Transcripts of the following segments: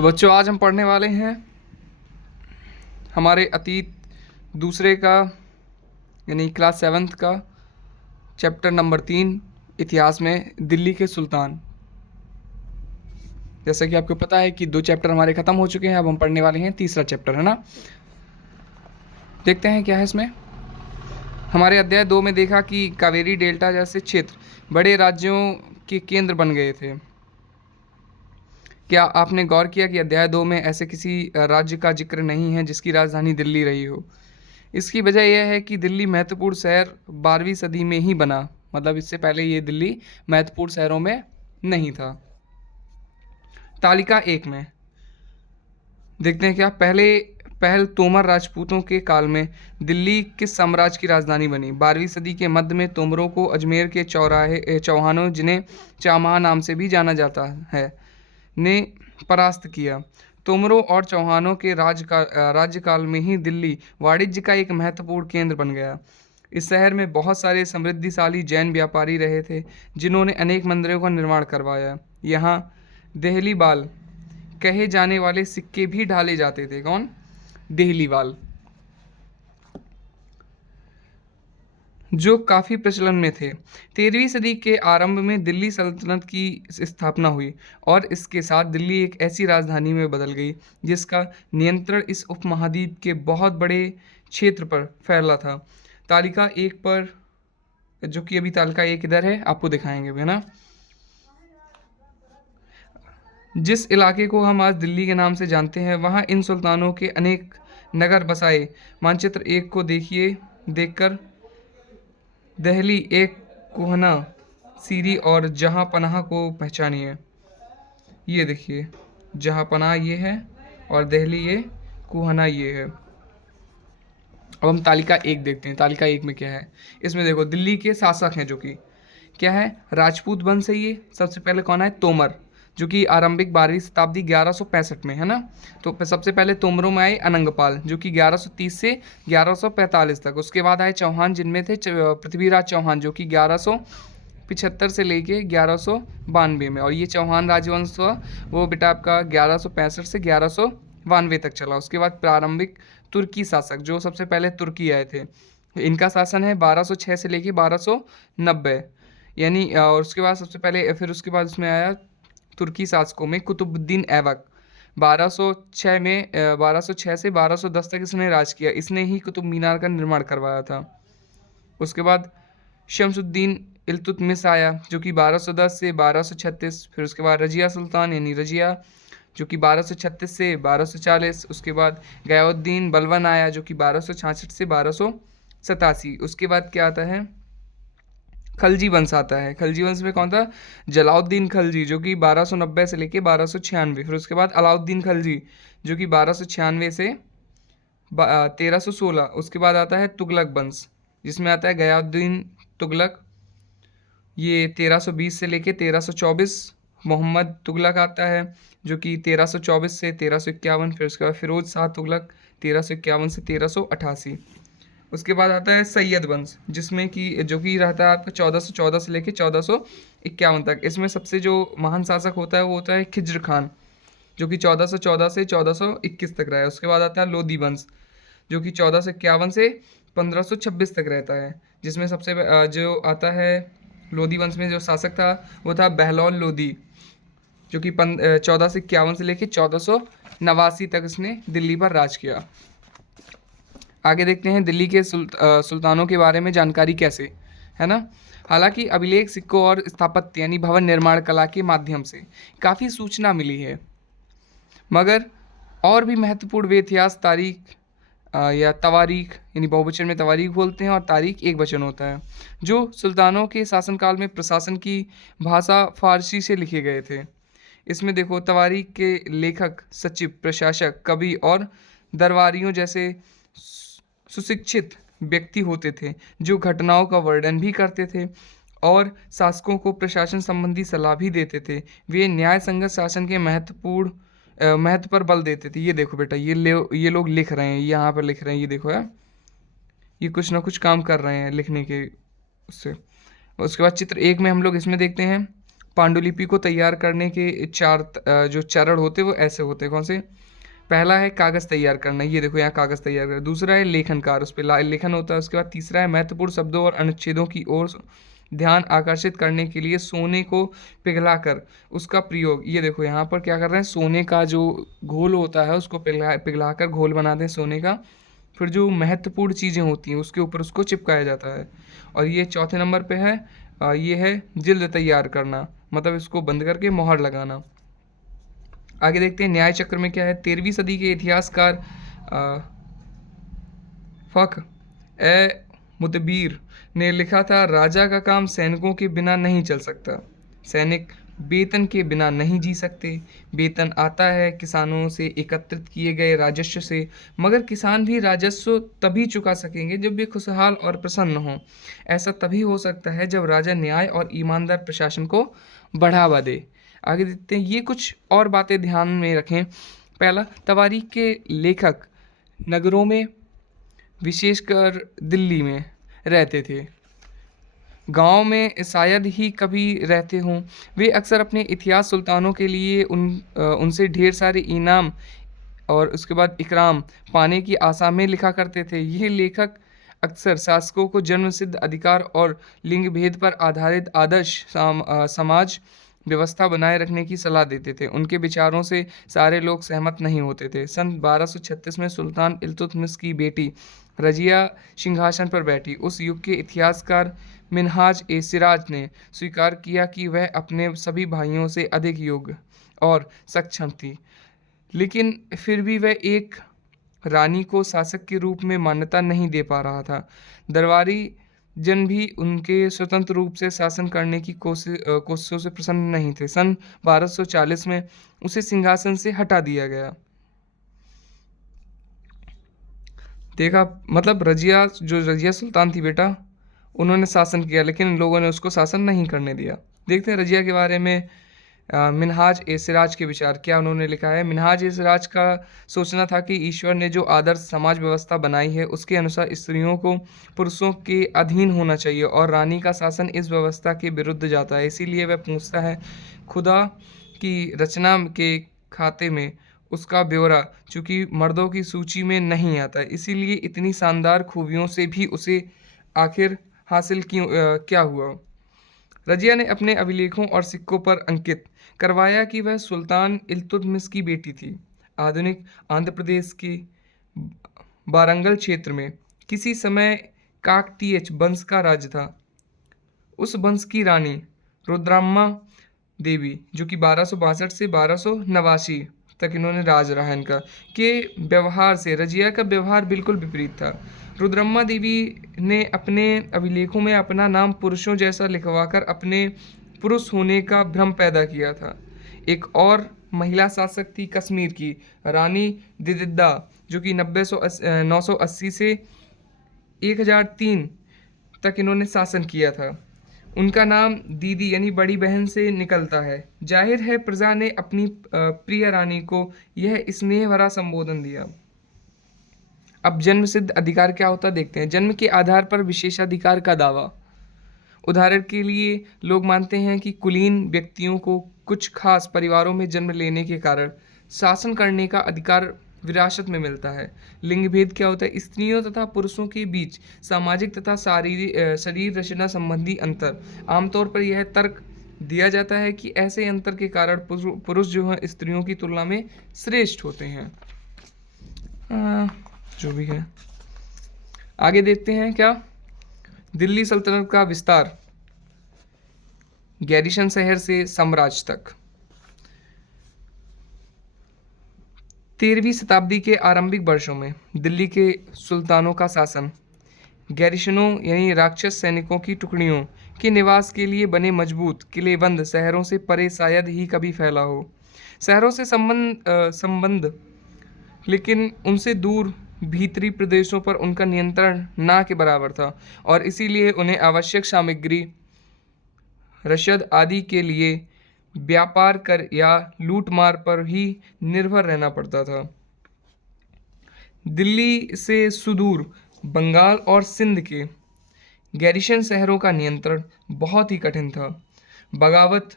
तो बच्चों आज हम पढ़ने वाले हैं हमारे अतीत दूसरे का यानी क्लास 7th का चैप्टर नंबर 3 इतिहास में दिल्ली के सुल्तान। जैसा कि आपको पता है कि 2 चैप्टर हमारे ख़त्म हो चुके हैं, अब हम पढ़ने वाले हैं तीसरा चैप्टर, है ना। देखते हैं क्या है इसमें। हमारे अध्याय 2 में देखा कि कावेरी डेल्टा जैसे क्षेत्र बड़े राज्यों के केंद्र बन गए थे। क्या आपने गौर किया कि अध्याय 2 में ऐसे किसी राज्य का जिक्र नहीं है जिसकी राजधानी दिल्ली रही हो। इसकी वजह यह है कि दिल्ली महत्वपूर्ण शहर 12वीं सदी में ही बना, मतलब इससे पहले ये दिल्ली महत्वपूर्ण शहरों में नहीं था। तालिका 1 में देखते हैं क्या। पहल तोमर राजपूतों के काल में दिल्ली किस साम्राज्य की राजधानी बनी। 12वीं सदी के मध्य में तोमरों को अजमेर के चौहानों, जिन्हें चामाह नाम से भी जाना जाता है, ने परास्त किया। तोमरों और चौहानों के राज्यकाल में ही दिल्ली वाणिज्य का एक महत्वपूर्ण केंद्र बन गया। इस शहर में बहुत सारे समृद्धिशाली जैन व्यापारी रहे थे जिन्होंने अनेक मंदिरों का निर्माण करवाया। यहाँ देहलीवाल कहे जाने वाले सिक्के भी ढाले जाते थे। कौन? देहलीवाल, जो काफ़ी प्रचलन में थे। 13वीं सदी के आरंभ में दिल्ली सल्तनत की स्थापना हुई और इसके साथ दिल्ली एक ऐसी राजधानी में बदल गई जिसका नियंत्रण इस उपमहाद्वीप के बहुत बड़े क्षेत्र पर फैला था। तालिका 1 पर, जो कि अभी तालिका 1 इधर है, आपको दिखाएंगे, है ना। जिस इलाके को हम आज दिल्ली के नाम से जानते हैं, वहाँ इन सुल्तानों के अनेक नगर बसाए। मानचित्र 1 को देखकर दहली एक कोहना सीरी और जहाँ पनाह को पहचानिए। ये देखिए, जहाँ पनाह ये है और दहली ये, कोहना ये है। अब हम तालिका 1 देखते हैं। तालिका 1 में क्या है। इसमें देखो, दिल्ली के शासक हैं जो कि क्या है, राजपूत वंश है। ये सबसे पहले कौन है? तोमर, जो कि आरंभिक 12वीं शताब्दी 1165 में, है ना। तो सबसे पहले तोमरों में आए अनंगपाल, जो कि 1130 से 1145 तक। उसके बाद आए चौहान, जिनमें थे पृथ्वीराज चौहान, जो कि 1175 से लेके 1192 में। और ये चौहान राजवंश वो बेटा आपका 1165 से 1192 तक चला। उसके बाद प्रारंभिक तुर्की शासक, जो सबसे पहले तुर्की आए थे, इनका शासन है 1206 से लेके 1290 यानी। और उसके बाद सबसे पहले फिर उसके बाद उसमें आया तुर्की शासकों में कुतुबुद्दीन ऐबक। 1206 से 1210 तक इसने राज किया। इसने ही कुतुब मीनार का निर्माण करवाया था। उसके बाद शमसुद्दीन इल्तुतमिश आया, जो कि 1210 से 1236। फिर उसके बाद रजिया सुल्तान यानी रजिया, जो कि 1236 से 1240। उसके बाद गयाउद्दीन बलबन आया, जो कि 1266 से 1287। उसके बाद क्या आता है? खलजी वंश आता है। खलजी वंश में कौन था? जलाउद्दीन खलजी, जो कि 1290 से लेके 1296। फिर उसके बाद अलाउद्दीन खलजी, जो कि 1296 से 1316। उसके बाद आता है तुगलक वंश, जिसमें आता है गयाउद्दीन तुगलक, ये 1320 से लेके 1324। मोहम्मद तुगलक आता है, जो कि 1324 से 1351। फिर उसके बाद फिरोज शाह तुगलक 1351 से 1388। उसके बाद आता है सैयद वंश, जिसमें कि जो कि रहता है आपका 1414 से लेके 1451 तक। इसमें सबसे जो महान शासक होता है वो होता है खिज्र खान, जो कि 1414 से 1421 तक रहा है। उसके बाद आता है लोदी वंश, जो कि 1451 से 1526 तक रहता है, जिसमें सबसे जो आता है लोदी वंश में जो शासक था वो था बहलौल लोदी, जो कि 1451 से लेके 1489 तक इसने दिल्ली पर राज किया। आगे देखते हैं दिल्ली के सुल्तानों के बारे में जानकारी कैसे, है ना। हालांकि अभिलेख, सिक्कों और स्थापत्य यानी भवन निर्माण कला के माध्यम से काफ़ी सूचना मिली है, मगर और भी महत्वपूर्ण वे इतिहास, तारीख या तवारीख यानी बहुवचन में तवारीख बोलते हैं और तारीख एक वचन होता है, जो सुल्तानों के शासनकाल में प्रशासन की भाषा फारसी से लिखे गए थे। इसमें देखो, तवारीख के लेखक सचिव, प्रशासक, कवि और दरबारियों जैसे सुशिक्षित व्यक्ति होते थे, जो घटनाओं का वर्णन भी करते थे और शासकों को प्रशासन संबंधी सलाह भी देते थे। वे न्याय संगत शासन के महत्व पर बल देते थे। ये देखो बेटा, ये लोग लिख रहे हैं, यहाँ पर लिख रहे हैं, ये देखो है, ये कुछ ना कुछ काम कर रहे हैं लिखने के उससे। उसके बाद चित्र 1 में हम लोग इसमें देखते हैं पांडुलिपि को तैयार करने के जो चरण होते हैं वो ऐसे होते हैं। कौन से? पहला है कागज़ तैयार करना, ये देखो यहाँ कागज़ तैयार करना। दूसरा है लेखनकार, उस पर लेखन होता है। उसके बाद तीसरा है महत्वपूर्ण शब्दों और अनुच्छेदों की ओर ध्यान आकर्षित करने के लिए सोने को पिघलाकर उसका प्रयोग। ये देखो यहाँ पर क्या कर रहे हैं, सोने का जो घोल होता है उसको पिघलाकर घोल बनाते हैं सोने का, फिर जो महत्वपूर्ण चीज़ें होती हैं उसके ऊपर उसको चिपकाया जाता है। और ये चौथे नंबर पे है, ये है जिल्द तैयार करना, मतलब इसको बंद करके मोहर लगाना। आगे देखते हैं न्याय चक्र में क्या है। 13वीं सदी के इतिहासकार फ़ख ए मुदब्बिर ने लिखा था, राजा का काम सैनिकों के बिना नहीं चल सकता, सैनिक वेतन के बिना नहीं जी सकते। वेतन आता है किसानों से एकत्रित किए गए राजस्व से, मगर किसान भी राजस्व तभी चुका सकेंगे जब वे खुशहाल और प्रसन्न हों। ऐसा तभी हो सकता है जब राजा न्याय और ईमानदार प्रशासन को बढ़ावा दे। आगे देखते हैं, ये कुछ और बातें ध्यान में रखें। पहला, तवारीख के लेखक नगरों में, विशेषकर दिल्ली में रहते थे, गांव में शायद ही कभी रहते हों। वे अक्सर अपने इतिहास सुल्तानों के लिए उनसे ढेर सारे इनाम और उसके बाद इकराम पाने की आशा में लिखा करते थे। ये लेखक अक्सर शासकों को जन्मसिद्ध अधिकार और लिंग भेद पर आधारित आदर्श समाज व्यवस्था बनाए रखने की सलाह देते थे। उनके विचारों से सारे लोग सहमत नहीं होते थे। सन 1236 में सुल्तान इल्तुतमिश की बेटी रजिया सिंहासन पर बैठी। उस युग के इतिहासकार मिन्हाज ए सिराज ने स्वीकार किया कि वह अपने सभी भाइयों से अधिक योग्य और सक्षम थी, लेकिन फिर भी वह एक रानी को शासक के रूप में मान्यता नहीं दे पा रहा था। दरबारी जन भी उनके स्वतंत्र रूप से शासन करने की कोशिशों से प्रसन्न नहीं थे। सन 1240 में उसे सिंहासन से हटा दिया गया। देखा, मतलब रजिया सुल्तान थी बेटा, उन्होंने शासन किया लेकिन लोगों ने उसको शासन नहीं करने दिया। देखते हैं रजिया के बारे में मिन्हाज ए सिराज के विचार क्या उन्होंने लिखा है। मिन्हाज ए सिराज का सोचना था कि ईश्वर ने जो आदर्श समाज व्यवस्था बनाई है उसके अनुसार स्त्रियों को पुरुषों के अधीन होना चाहिए और रानी का शासन इस व्यवस्था के विरुद्ध जाता है। इसीलिए वह पूछता है, खुदा की रचना के खाते में उसका ब्यौरा चूंकि मर्दों की सूची में नहीं आता, इसीलिए इतनी शानदार खूबियों से भी उसे आखिर हासिल क्या हुआ। रजिया ने अपने अभिलेखों और सिक्कों पर अंकित करवाया कि वह सुल्तान इल्तुतमिश की बेटी थी। आधुनिक आंध्र प्रदेश के वारंगल क्षेत्र में किसी समय काकतीय वंश का राज्य था। उस वंश की रानी रुद्रम्मा देवी, जो कि 1262 से 1289 तक इन्होंने राज रहा इनका, के व्यवहार से रजिया का व्यवहार बिल्कुल विपरीत था। रुद्रम्मा देवी ने अपने अभिलेखों में अपना नाम पुरुषों जैसा लिखवाकर अपने पुरुष होने का भ्रम पैदा किया था। एक और महिला शासक थी कश्मीर की रानी दिदिद्दा, जो कि 980 से 1003 तक इन्होंने शासन किया था। उनका नाम दीदी यानी बड़ी बहन से निकलता है। जाहिर है प्रजा ने अपनी प्रिय रानी को यह स्नेह भरा संबोधन दिया। अब जन्म सिद्ध अधिकार क्या होता देखते हैं। जन्म के आधार पर विशेषाधिकार का दावा। उदाहरण के लिए लोग मानते हैं कि कुलीन व्यक्तियों को कुछ खास परिवारों में जन्म लेने के कारण शासन करने का अधिकार विरासत में मिलता है। लिंग भेद क्या होता है। स्त्रियों तथा पुरुषों के बीच सामाजिक तथा शरीर रचना संबंधी अंतर। आमतौर पर यह तर्क दिया जाता है कि ऐसे अंतर के कारण पुरुष जो है स्त्रियों की तुलना में श्रेष्ठ होते हैं। जो भी है आगे देखते हैं। क्या दिल्ली सल्तनत का विस्तार गैरिसन शहर से साम्राज्य तक। 13वीं शताब्दी के आरंभिक वर्षों में दिल्ली के सुल्तानों का शासन गैरिसनों यानी राक्षस सैनिकों की टुकड़ियों के निवास के लिए बने मजबूत किलेबंद शहरों से परे शायद ही कभी फैला हो। शहरों से संबंध लेकिन उनसे दूर भीतरी प्रदेशों पर उनका नियंत्रण ना के बराबर था और इसीलिए उन्हें आवश्यक सामग्री, रसद आदि के लिए व्यापार कर या लूटमार पर ही निर्भर रहना पड़ता था। दिल्ली से सुदूर बंगाल और सिंध के गैरिसन शहरों का नियंत्रण बहुत ही कठिन था। बगावत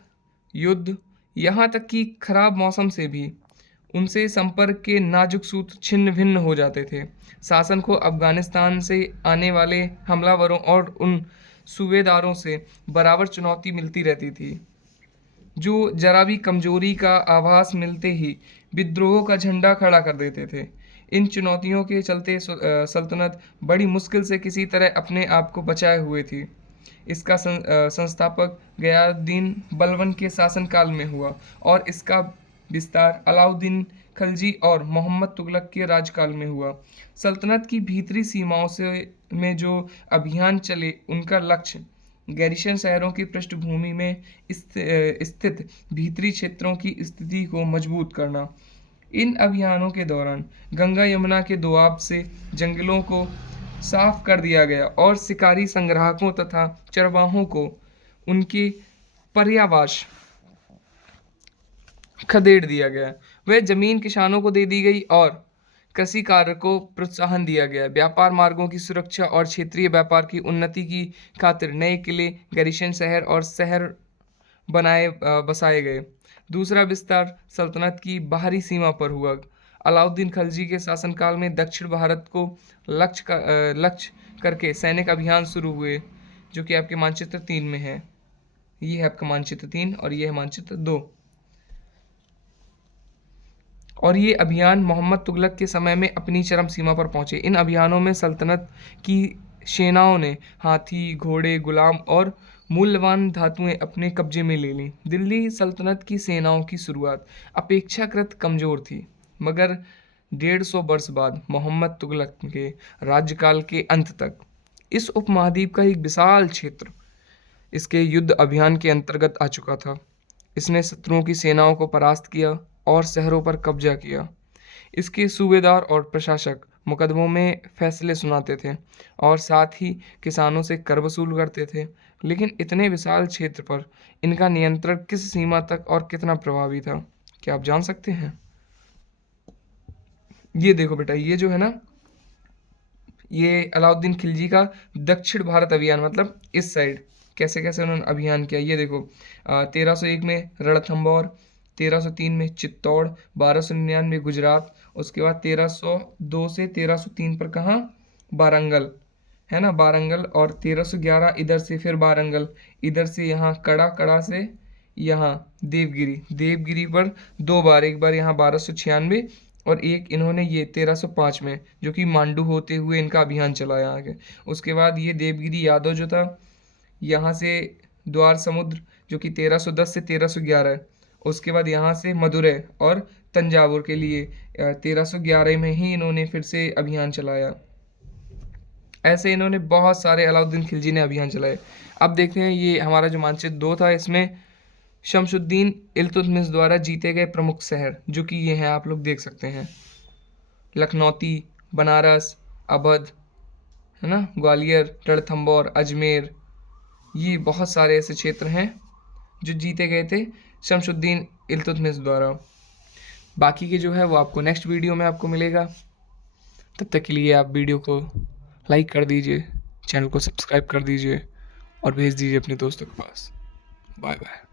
युद्ध, यहाँ तक कि खराब मौसम से भी उनसे संपर्क के नाजुक सूत्र छिन्न भिन्न हो जाते थे। शासन को अफगानिस्तान से आने वाले हमलावरों और उन सूबेदारों से बराबर चुनौती मिलती रहती थी, जो जरा भी कमजोरी का आभास मिलते ही विद्रोह का झंडा खड़ा कर देते थे। इन चुनौतियों के चलते सल्तनत बड़ी मुश्किल से किसी तरह अपने आप को बचाए हुए थी। इसका संस्थापक गयासुद्दीन बलबन के शासनकाल में हुआ और इसका विस्तार अलाउद्दीन खिलजी और मोहम्मद तुगलक के राजकाल में हुआ। सल्तनत की भीतरी सीमाओं से में जो अभियान चले, उनका लक्ष्य गैरिसन शहरों की पृष्ठभूमि में स्थित भीतरी क्षेत्रों की स्थिति को मजबूत करना। इन अभियानों के दौरान गंगा यमुना के दोआब से जंगलों को साफ कर दिया गया और शिकारी संग्राहकों तथा चरवाहों को उनके पर्यावास खदेड़ दिया गया। वह जमीन किसानों को दे दी गई और कृषि कार्य को प्रोत्साहन दिया गया। व्यापार मार्गों की सुरक्षा और क्षेत्रीय व्यापार की उन्नति की खातिर नए किले, गैरिसन शहर और शहर बसाए गए। दूसरा विस्तार सल्तनत की बाहरी सीमा पर हुआ। अलाउद्दीन खिलजी के शासनकाल में दक्षिण भारत को लक्ष्य करके सैनिक अभियान शुरू हुए, जो कि आपके मानचित्र 3 में है। ये है आपका मानचित्र 3 और ये है मानचित्र 2। और ये अभियान मोहम्मद तुगलक के समय में अपनी चरम सीमा पर पहुंचे। इन अभियानों में सल्तनत की सेनाओं ने हाथी, घोड़े, गुलाम और मूल्यवान धातुएं अपने कब्जे में ले लीं। दिल्ली सल्तनत की सेनाओं की शुरुआत अपेक्षाकृत कमजोर थी, मगर 150 वर्ष बाद मोहम्मद तुगलक के राज्यकाल के अंत तक इस उपमहाद्वीप का एक विशाल क्षेत्र इसके युद्ध अभियान के अंतर्गत आ चुका था। इसने शत्रुओं की सेनाओं को परास्त किया और शहरों पर कब्जा किया। इसके सूबेदार और प्रशासक मुकदमों में फैसले सुनाते थे और साथ ही किसानों से कर वसूल करते थे। लेकिन इतने विशाल क्षेत्र पर इनका नियंत्रण किस सीमा तक और कितना प्रभावी था, क्या आप जान सकते हैं? ये देखो बेटा, ये जो है ना, ये अलाउद्दीन खिलजी का दक्षिण भारत अभियान, मतलब इस साइड कैसे कैसे उन्होंने अभियान किया। ये देखो 1301 में रणथंभौर, 1303 में चित्तौड़, 1299 गुजरात, उसके बाद 1302 से 1303 पर कहाँ, वारंगल, है ना, वारंगल, और 1311 इधर से फिर वारंगल, इधर से यहाँ कड़ा, कड़ा से यहाँ देवगिरी, देवगिरी पर 2 बार, एक बार यहाँ 1296 और एक इन्होंने ये 1305 में, जो कि मांडू होते हुए इनका अभियान चलाया आगे। उसके बाद ये देवगिरी यादव जो था, यहाँ से द्वार समुद्र, जो कि 1310 से 1311, उसके बाद यहाँ से मदुरै और तंजावुर के लिए 1311 में ही इन्होंने फिर से अभियान चलाया। ऐसे इन्होंने बहुत सारे अलाउद्दीन खिलजी ने अभियान चलाए। अब देखते हैं ये हमारा जो मानचित्र 2 था, इसमें शमसुद्दीन इल्तुतमिश द्वारा जीते गए प्रमुख शहर, जो कि ये हैं, आप लोग देख सकते हैं, लखनौती, बनारस, अवध, है ना, ग्वालियर, रणथंभौर, अजमेर, ये बहुत सारे ऐसे क्षेत्र हैं जो जीते गए थे शमसुद्दीन इल्तुतमिश द्वारा। बाकी के जो है वो आपको नेक्स्ट वीडियो में आपको मिलेगा। तब तक के लिए आप वीडियो को लाइक कर दीजिए, चैनल को सब्सक्राइब कर दीजिए और भेज दीजिए अपने दोस्तों के पास। Bye bye.